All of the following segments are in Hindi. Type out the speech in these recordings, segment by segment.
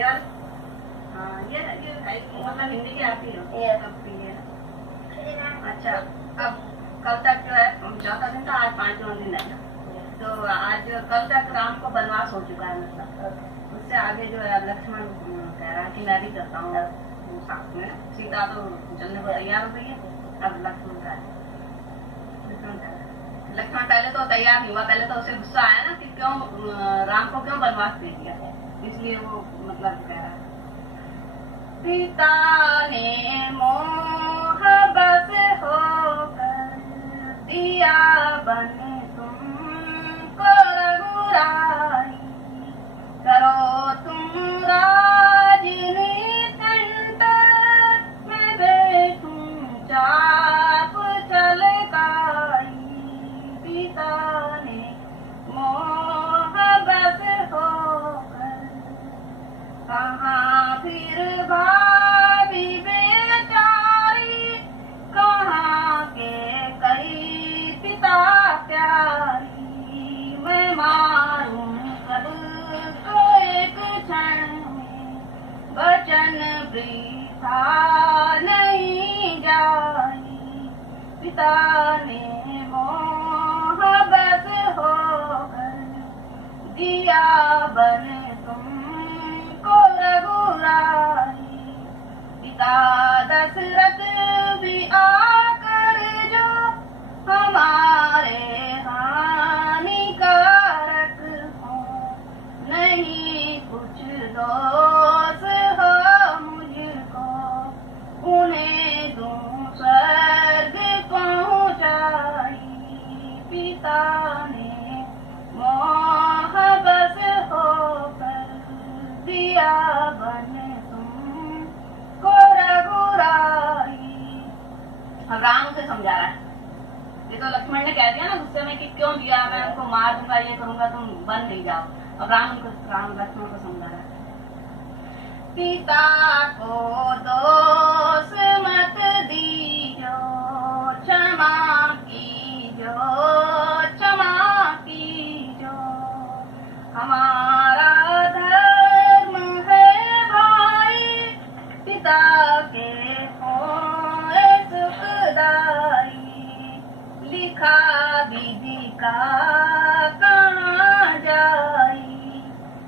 केवल हाँ ये मतलब हिंदी की आती है अब ये। अच्छा अब कल तक जो है चौथा दिन था, आज पांचवा दिन है। तो आज कल तक राम को वनवास हो चुका है, मतलब उससे आगे जो है लक्ष्मण कह रहा है कि मैं भी करता हूँ साथ में। सीता तो चलने को तैयार हो गई है, अब लक्ष्मण का है। लक्ष्मण पहले तो तैयार नहीं हुआ, पहले तो उसे गुस्सा आया ना कि क्यों राम को क्यों वनवास दे दिया, इसलिए वो मतलब कह रहा है पिता ने मोह बस होकर दिया बन तुमको रघुराई, करो तुम राजनीति में बैठूं चाप चलकाई। पिता ने मोह बस होकर कहाँ फिर भाभी बेचारी, कहाँ के कई पिता प्यारी। मैं मारूं सबको एक क्षण में, वचन वृथा नहीं जाई। पिता ने मोह बस होकर दिया बन तुमको रघुराई। पिता दशरथ भी आकर जो हमारे हानिकारक हो, नहीं कुछ दोष हो मुझको, उन्हें दूं स्वर्ग पहुँचाई। पिता ने मोह बस होकर दिया बन तुमको रघुराई। अब राम उसे समझा रहा है, ये तो लक्ष्मण ने कह दिया ना गुस्से में कि क्यों दिया, मैं उनको मार दूंगा, ये करूंगा, तुम बन नहीं जाओ। अब राम लक्ष्मण को समझा रहा है पिता को दोष मत दीजो, क्षमा कीजो, क्षमा कीजो। हमारा धर्म है भाई, पिता के होए सुखदाई। लिखा विधि का कहाँ जाई,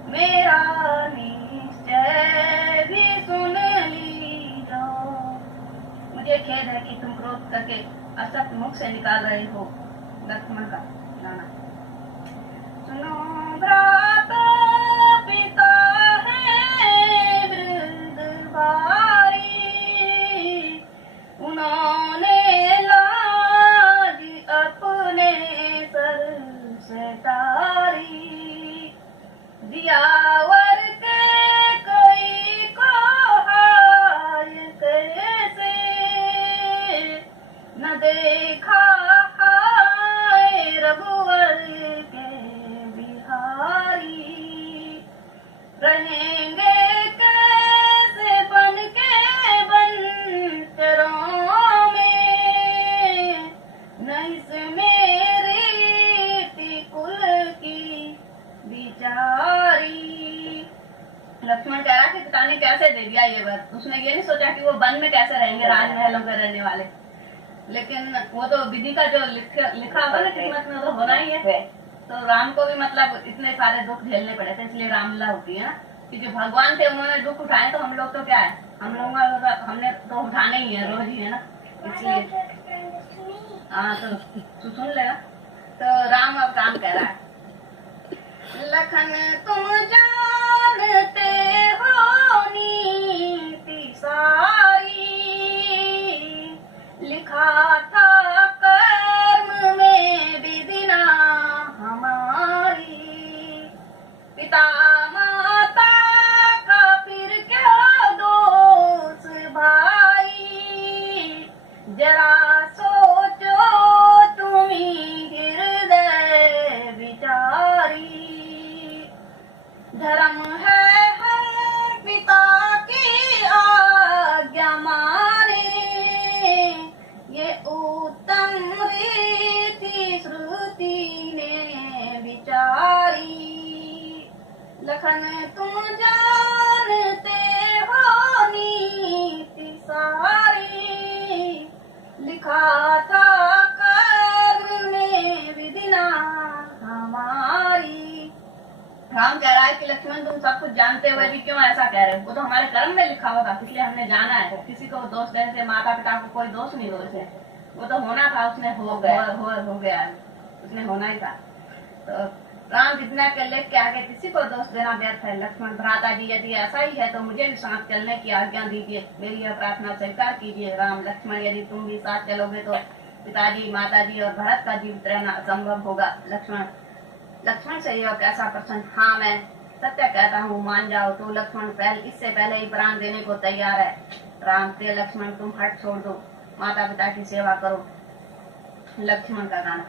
मेरा निश्चय भी सुन लीजो। मुझे खेद है कि तुम क्रोध करके असत्य मुख से निकाल रहे हो। लक्ष्मण का गाना सुनो भ्राता, पिता है वृद्ध भारी, उन्होंने लाज अपने सर से तारी। दिया वर के कोई को हाय कैसे, न देखा हाय रघुवर के बिहारी। रहेंगे कैसे बन के बंचरों में, नहीं से मेरी कुल की बिचारी। लक्ष्मण कह रहा कि पिता ने कैसे दे दिया ये वर, उसने ये नहीं सोचा कि वो वन में कैसे रहेंगे, राजमहलों में रहने वाले। लेकिन वो तो विधि का जो लिखा होगा ना किस्मत में, तो होना ही है। तो राम को भी मतलब इतने सारे दुख झेलने पड़े थे, इसलिए रामलीला होती है ना कि जो भगवान थे उन्होंने दुख उठाए, तो हम लोग तो क्या है, हम लोग हमने तो उठाने ही है रोज ही, है ना, इसलिए। हाँ तो सुन लेगा। तो राम अब काम कह रहा है, लखन तुम जानते हो नीति सारी, लिखा था कर्म में विधि ना हमारी। पिता माता का फिर क्या दोष भाई, जरा सोचो तुम्ही हृदय विचारी। धरा लक्ष्मण तुम सब कुछ जानते हुए भी क्यों ऐसा कह रहे हो? वो तो हमारे कर्म में लिखा हुआ था, इसलिए हमने जाना है। किसी को दोष देने से माता पिता को कोई दोष नहीं हो इसमें। वो तो होना था, उसने हो गया, उसने होना ही था। तो राम जितना कर ले के आगे किसी को दोष देना व्यर्थ है। लक्ष्मण भ्राता जी यदि ऐसा ही है तो मुझे भी साथ चलने की आज्ञा दीजिए, मेरी यह प्रार्थना स्वीकार कीजिए। राम लक्ष्मण यदि तुम भी साथ चलोगे तो पिताजी माताजी और भरत का जीवित रहना असंभव होगा। लक्ष्मण से यह कैसा प्रश्न? हाँ मैं सत्य कहता हूँ, मान जाओ। तो लक्ष्मण इससे पहले ही प्राण देने को तैयार है। राम प्रिय लक्ष्मण तुम हट छोड़ दो, माता पिता की सेवा करो। लक्ष्मण का गाना।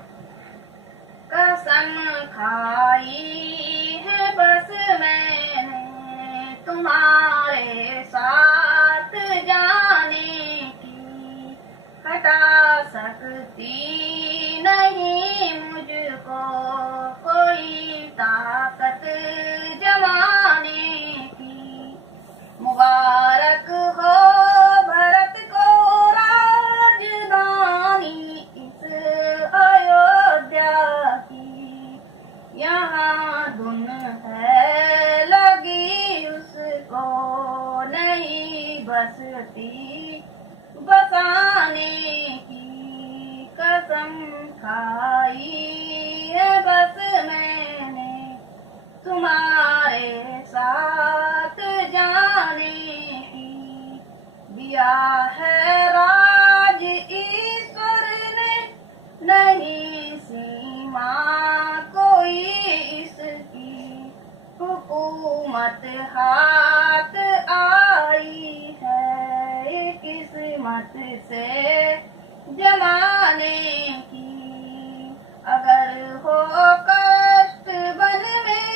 कसम खाई है बस मैंने तुम्हारे साथ जाने की, हटा सकती नहीं मुझको कोई ताकत जमाने की। मुबारक हो भरत को राजधानी इस अयोध्या की, यहाँ धुन है लगी उसको नहीं बसती बसाने की। कसम खाई है बस मैंने तुम्हारे साथ जाने की, दिया है राज ईश्वर ने नहीं सीमा कोई इसकी, हुकूमत हाथ आई है किस्मत से जमाने की। अगर हो कष्ट बन में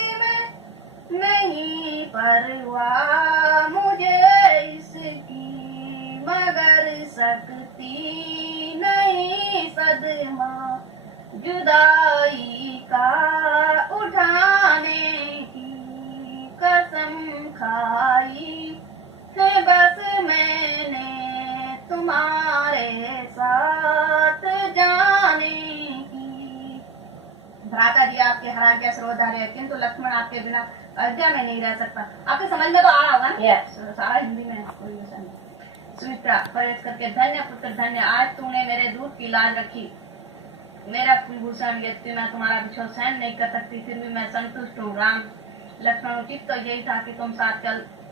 नहीं परवाह मुझे इसकी, मगर सकती नहीं सदमा जुदाई का उठाने की। कसम खाई है बस मैंने तुम्हारे साथ जाने की। भ्राता जी आपके हरण के स्रोधार्य है, किंतु लक्ष्मण आपके बिना अयोध्या में नहीं रह सकता। आपके समझ में तो आ रहा होगा ना? सारा हिंदी में कोई ऐसा नहीं। सुमित्रा परहेज करके, धन्य पुत्र धन्य, आज तूने मेरे दूध की लाज रखी। मेरा कुलभूषण यद्यपि मैं तुम्हारा बिछोह सहन नहीं कर सकती, फिर भी मैं संतुष्ट हूँ। राम लक्ष्मण उचित तो यही था कि तुम साथ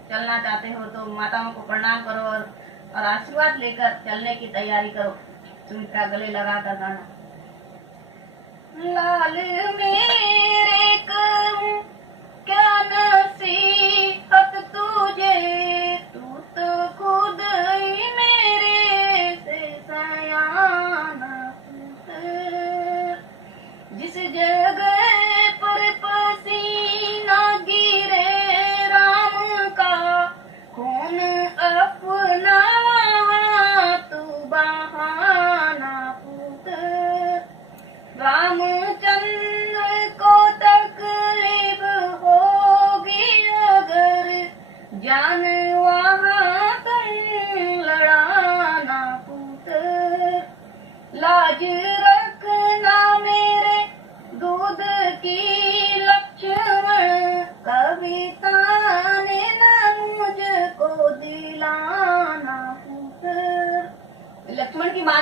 चलना चाहते हो तो माताओं को प्रणाम करो और आशीर्वाद लेकर चलने की तैयारी करो। सुमित्रा गले लगा कर गाना। लाल मेरे कहूं क्या नसीहत तुझे, तू तो खुद ही मेरे से सयाना। जिस जगह पर पसीना गिरे राम का खून अपना तू बहाना पुत्र। रामचंद्र को तकलीफ होगी अगर जान वहाँ तुम लड़ाना पुत्र। लाज रखना मेरे दूध की लक्ष्मण, कविता ने न मुझको दिलाना पुत्र। लक्ष्मण की माँ